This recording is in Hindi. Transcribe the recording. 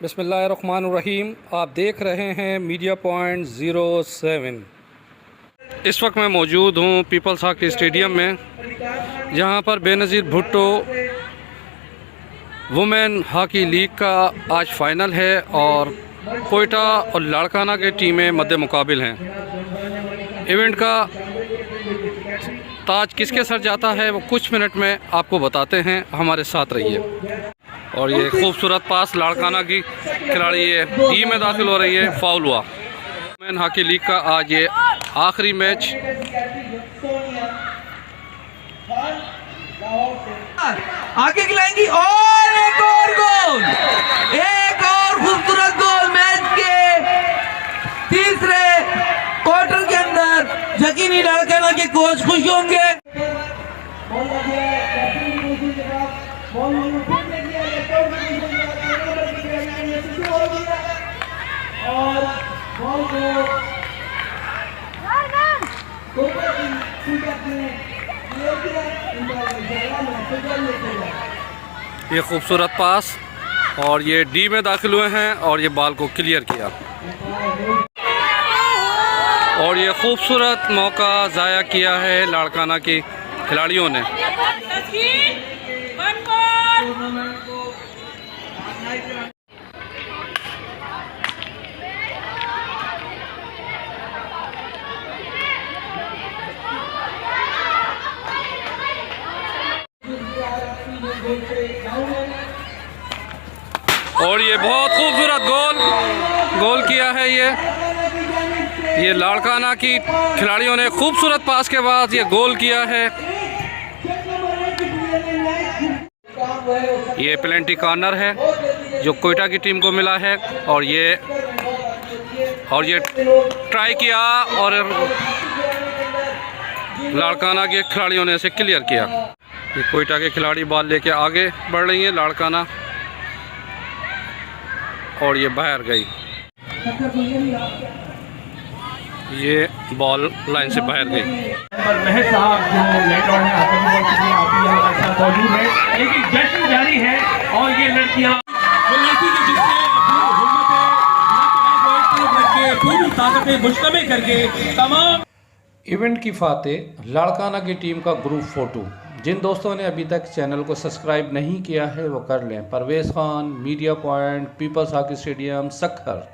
बिस्मिल्लाहिर्रहमानिर्रहीम। आप देख रहे हैं मीडिया पॉइंट 07। इस वक्त मैं मौजूद हूँ पीपल्स हॉकी स्टेडियम में, जहाँ पर Benazir Bhutto women hockey league का आज फाइनल है और कोयटा और लाड़काना की टीमें मद्दे मुकाबिल हैं। इवेंट का ताज किसके सर जाता है वो कुछ मिनट में आपको बताते हैं, हमारे साथ रहिए। और ये खूबसूरत पास लाड़काना की खिलाड़ी ये डी में दाखिल हो रही है, फाउल हुआ। वुमेन हॉकी लीग का आज ये आखिरी मैच। आगे खिलाएंगी और एक और गोल, एक और खूबसूरत गोल मैच के तीसरे क्वार्टर के अंदर। यकीनी लाड़काना के कोच खुश होंगे। ये खूबसूरत पास और ये डी में दाखिल हुए हैं और ये बॉल को क्लियर किया और ये खूबसूरत मौका ज़ाया किया है लाड़काना की खिलाड़ियों ने। और ये बहुत खूबसूरत गोल किया है। ये लाड़काना की खिलाड़ियों ने खूबसूरत पास के बाद ये गोल किया है। ये पेनल्टी कॉर्नर है जो कोयटा की टीम को मिला है और ये ट्राई किया और लाड़काना के खिलाड़ियों ने इसे क्लियर किया। ये कोयटा के खिलाड़ी बॉल लेके आगे बढ़ रही है लाड़काना और ये बाहर गई। ये बॉल लाइन से बाहर गई। महज साहब जो लैंडलॉर्ड है लेकिन जश्न जारी है और ये लड़कियां पूरी ताकतें मुश्तमिल करके तमाम इवेंट की फातेह लाड़काना की टीम का ग्रुप फोटो। जिन दोस्तों ने अभी तक चैनल को सब्सक्राइब नहीं किया है वो कर लें। Parvez Khan, media point, peoples hockey stadium, Sukkur.